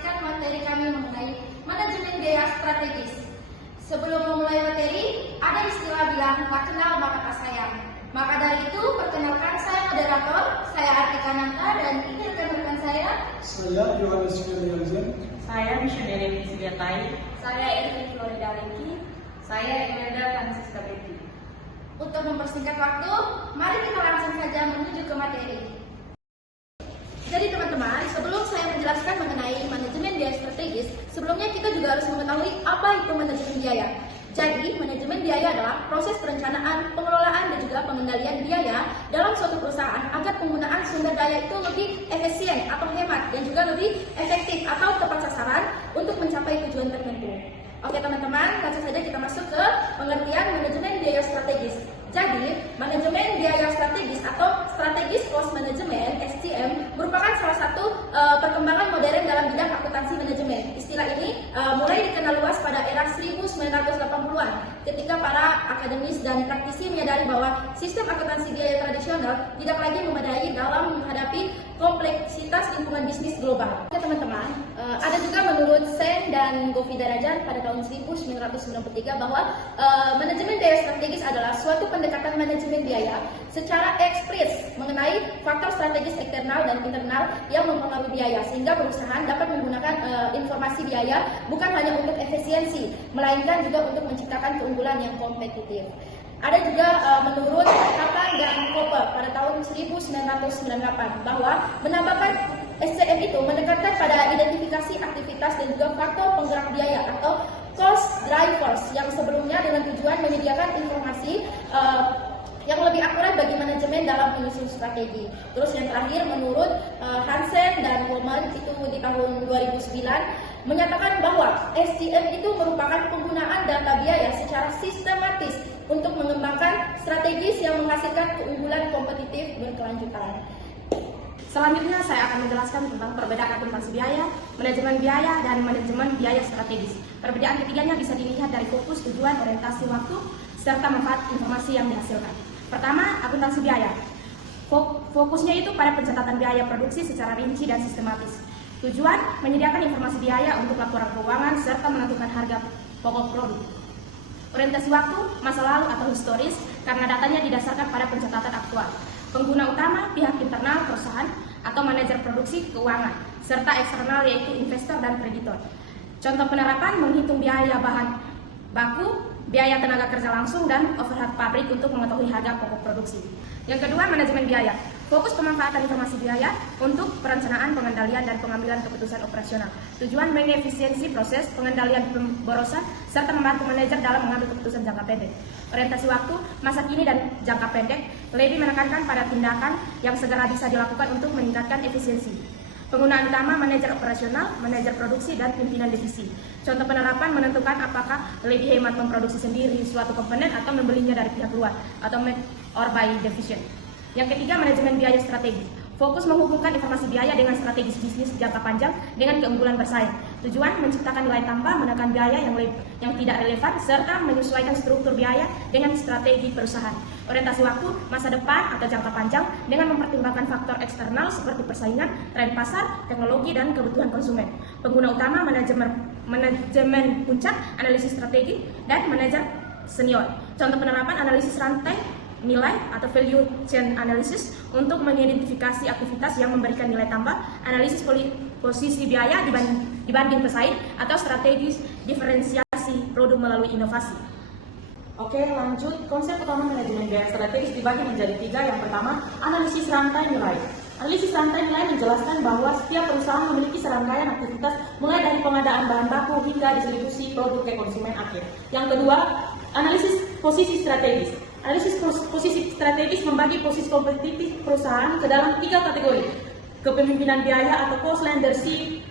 menyaksikan materi kami mengenai manajemen biaya strategis. Sebelum memulai materi, ada istilah bilang tak kenal maka tak sayang. Maka dari itu, perkenalkan saya moderator, saya Artika Nanta, dan ini rekan-rekan saya. Saya Yohanes Firlianzen. Saya Michelle Suliatai. Saya Irvin Florida Leki. Saya Imelda Francisca Betty. Untuk mempersingkat waktu, mari kita langsung saja menuju ke materi. Jadi teman-teman, sebelum saya menjelaskan mengenai manajemen biaya strategis, sebelumnya kita juga harus mengetahui apa itu manajemen biaya. Jadi, manajemen biaya adalah proses perencanaan, pengelolaan, dan juga pengendalian biaya dalam suatu perusahaan agar penggunaan sumber daya itu lebih efisien atau hemat dan juga lebih efektif atau tepat sasaran untuk mencapai tujuan tertentu. Oke teman-teman, langsung saja kita masuk ke pengertian manajemen biaya strategis. Jadi, manajemen biaya strategis atau strategis cost management (SCM) merupakan salah satu perkembangan modern dalam bidang akuntansi manajemen. Istilah ini mulai dikenal luas pada era 1980-an ketika para akademis dan praktisi menyadari bahwa sistem akuntansi biaya tradisional tidak lagi memadai dalam menghadapi kompleksitas lingkungan bisnis global. Oke teman-teman, ada juga menurut Sen dan Govi Darajan pada tahun 1993 bahwa manajemen biaya strategis adalah suatu pendekatan manajemen biaya secara ekspres mengenai faktor strategis eksternal dan internal yang mempengaruhi biaya, sehingga perusahaan dapat menggunakan informasi biaya bukan hanya untuk efisiensi, melainkan juga untuk menciptakan keunggulan yang kompetitif. Ada juga menurut Kaplan dan Koper pada tahun 1998 bahwa menambahkan SCM itu menekankan pada identifikasi aktivitas dan juga faktor penggerak biaya atau cost drivers yang sebelumnya dengan tujuan menyediakan informasi yang lebih akurat bagi manajemen dalam menyusun strategi. Terus yang terakhir menurut Hansen dan Woman itu di tahun 2009 menyatakan bahwa SCM itu merupakan penggunaan data biaya secara sistematis untuk mengembangkan strategis yang menghasilkan keunggulan kompetitif berkelanjutan. Selanjutnya saya akan menjelaskan tentang perbedaan akuntansi biaya, manajemen biaya, dan manajemen biaya strategis. Perbedaan ketiganya bisa dilihat dari fokus, tujuan, orientasi waktu, serta manfaat informasi yang dihasilkan. Pertama, akuntansi biaya. Fokusnya itu pada pencatatan biaya produksi secara rinci dan sistematis. Tujuan, menyediakan informasi biaya untuk laporan keuangan serta menentukan harga pokok produk. Orientasi waktu, masa lalu atau historis, karena datanya didasarkan pada pencatatan aktual. Pengguna utama, pihak internal perusahaan atau manajer produksi keuangan, serta eksternal yaitu investor dan kreditor. Contoh penerapan menghitung biaya bahan baku, biaya tenaga kerja langsung, dan overhead pabrik untuk mengetahui harga pokok produksi. Yang kedua, manajemen biaya. Fokus pemanfaatan informasi biaya untuk perencanaan, pengendalian, dan pengambilan keputusan operasional. Tujuan mengefisiensi proses pengendalian pemborosan serta membantu manajer dalam mengambil keputusan jangka pendek. Orientasi waktu, masa kini dan jangka pendek lebih menekankan pada tindakan yang segera bisa dilakukan untuk meningkatkan efisiensi. Penggunaan utama manajer operasional, manajer produksi, dan pimpinan divisi. Contoh penerapan menentukan apakah lebih hemat memproduksi sendiri suatu komponen atau membelinya dari pihak luar atau make or buy division. Yang ketiga, manajemen biaya strategi. Fokus menghubungkan informasi biaya dengan strategis bisnis jangka panjang dengan keunggulan bersaing. Tujuan menciptakan nilai tambah, menekan biaya yang tidak relevan, serta menyesuaikan struktur biaya dengan strategi perusahaan. Orientasi waktu, masa depan atau jangka panjang dengan mempertimbangkan faktor eksternal seperti persaingan, tren pasar, teknologi, dan kebutuhan konsumen. Pengguna utama manajemen puncak, analisis strategi, dan manajer senior. Contoh penerapan analisis rantai nilai atau value chain analysis untuk mengidentifikasi aktivitas yang memberikan nilai tambah, analisis posisi biaya dibanding pesaing, atau strategi diferensiasi produk melalui inovasi. Oke, lanjut. Konsep utama manajemen biaya strategis dibagi menjadi tiga. Yang pertama, analisis rantai nilai. Analisis rantai nilai menjelaskan bahwa setiap perusahaan memiliki serangkaian aktivitas mulai dari pengadaan bahan baku hingga distribusi produk ke konsumen akhir. Yang kedua, analisis posisi strategis. Analisis posisi strategis membagi posisi kompetitif perusahaan ke dalam tiga kategori: kepemimpinan biaya atau cost leadership,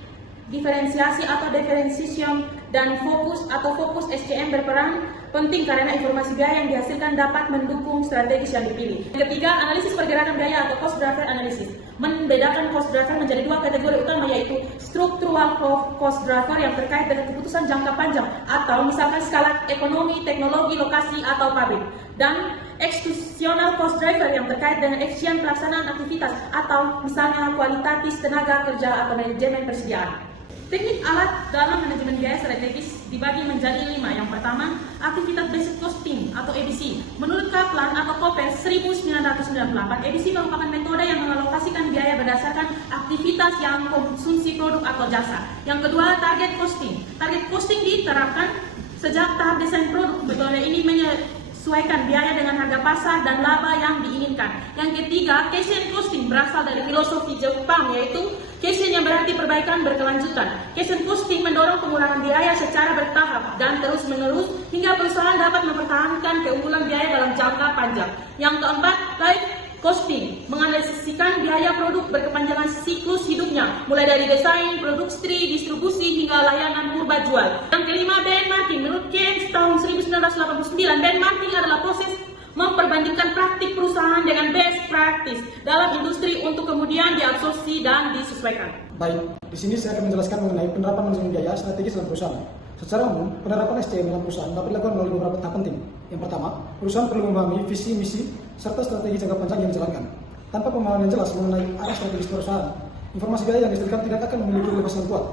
diferensiasi atau differentiation, dan fokus atau fokus. SCM berperan penting karena informasi biaya yang dihasilkan dapat mendukung strategis yang dipilih. Yang ketiga, analisis pergerakan biaya atau cost driver analysis. Membedakan cost driver menjadi dua kategori utama, yaitu structural cost driver yang terkait dengan keputusan jangka panjang atau misalkan skala ekonomi, teknologi, lokasi, atau pabrik, dan executional cost driver yang terkait dengan efisien pelaksanaan aktivitas atau misalnya kualitatif tenaga kerja atau manajemen persediaan. Teknik alat dalam manajemen biaya strategis dibagi menjadi 5. Yang pertama, aktivitas basic costing atau ABC. Menurut Kaplan atau Koppel 1998, ABC merupakan metode yang mengalokasikan biaya berdasarkan aktivitas yang konsumsi produk atau jasa. Yang kedua, target costing. Target costing diterapkan sejak tahap desain produk. Metode ini menyesuaikan biaya dengan harga pasar dan laba yang diinginkan. Yang ketiga, Kaizen costing berasal dari filosofi Jepang, yaitu Kaizen yang berarti perbaikan berkelanjutan. Kaizen costing mendorong pengurangan biaya secara bertahap dan terus-menerus hingga perusahaan dapat mempertahankan keunggulan biaya dalam jangka panjang. Yang keempat, life costing menganalisiskan biaya produk berkepanjangan siklus hidupnya, mulai dari desain, produksi, distribusi hingga layanan purba jual. Yang kelima, benchmarking. Menurut Keynes tahun 1989, benchmarking adalah proses memperbandingkan praktik perusahaan dengan best practice dalam industri untuk kemudian diabsorpsi dan disesuaikan. Baik, di sini saya akan menjelaskan mengenai penerapan manajemen biaya strategis dalam perusahaan. Secara umum, penerapan SCM dalam perusahaan dapat dilakukan melalui beberapa tahap penting. Yang pertama, perusahaan perlu memahami visi, misi, serta strategi jangka panjang yang dijalankan. Tanpa pemahaman yang jelas mengenai arah strategis perusahaan, informasi biaya yang dihasilkan tidak akan memiliki relevansi yang kuat.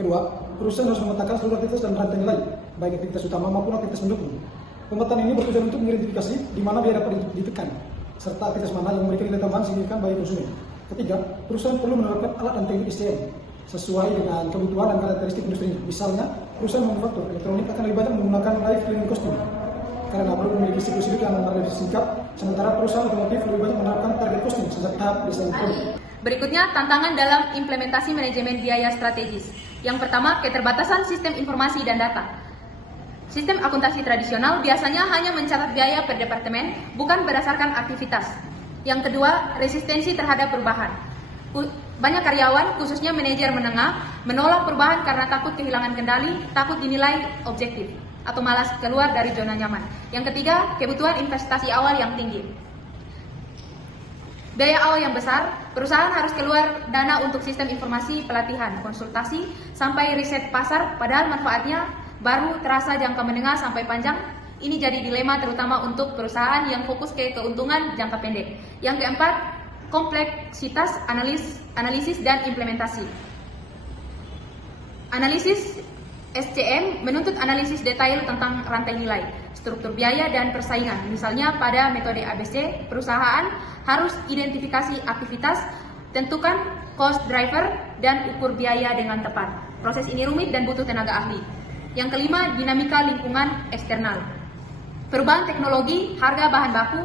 Kedua, perusahaan harus memetakan seluruh aktivitas dan rantai nilai, baik aktivitas utama maupun aktivitas mendukung. Pemetaan ini bertujuan untuk mengidentifikasi di mana biaya dapat ditekan, serta aktivitas mana yang memberikan nilai tambahan signifikan bagi konsumen. Ketiga, perusahaan perlu menerapkan alat dan teknik SCM sesuai dengan kebutuhan dan karakteristik industrinya. Misalnya, perusahaan manufaktur elektronik akan lebih banyak menggunakan live cleaning costing karena perlu memiliki siklus hidup yang relatif singkat, sementara perusahaan otomotif lebih banyak menerapkan target costing sejak tahap desain produk. Berikutnya, tantangan dalam implementasi manajemen biaya strategis. Yang pertama, keterbatasan sistem informasi dan data. Sistem akuntansi tradisional biasanya hanya mencatat biaya per departemen, bukan berdasarkan aktivitas. Yang kedua, resistensi terhadap perubahan. Banyak karyawan, khususnya manajer menengah, menolak perubahan karena takut kehilangan kendali, takut dinilai objektif, atau malas keluar dari zona nyaman. Yang ketiga, kebutuhan investasi awal yang tinggi. Biaya awal yang besar, perusahaan harus keluar dana untuk sistem informasi, pelatihan, konsultasi, sampai riset pasar, padahal manfaatnya baru terasa jangka menengah sampai panjang. Ini jadi dilema terutama untuk perusahaan yang fokus ke keuntungan jangka pendek. Yang keempat, kompleksitas analisis dan implementasi. Analisis SCM menuntut analisis detail tentang rantai nilai, struktur biaya dan persaingan. Misalnya pada metode ABC, perusahaan harus identifikasi aktivitas, tentukan cost driver, dan ukur biaya dengan tepat. Proses ini rumit dan butuh tenaga ahli. Yang kelima, dinamika lingkungan eksternal. Perubahan teknologi, harga bahan baku,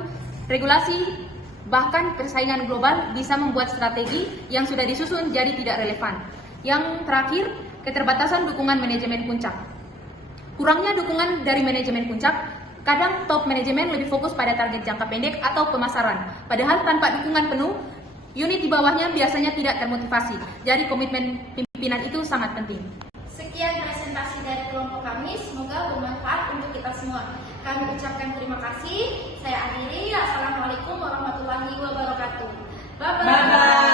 regulasi, bahkan persaingan global bisa membuat strategi yang sudah disusun jadi tidak relevan. Yang terakhir, keterbatasan dukungan manajemen puncak. Kurangnya dukungan dari manajemen puncak, kadang top manajemen lebih fokus pada target jangka pendek atau pemasaran. Padahal tanpa dukungan penuh, unit di bawahnya biasanya tidak termotivasi. Jadi komitmen pimpinan itu sangat penting. Sekian presentasi dari kelompok kami, semoga bermanfaat untuk kita semua. Kami ucapkan terima kasih. Saya akhiri. Assalamualaikum warahmatullahi wabarakatuh. Bye-bye.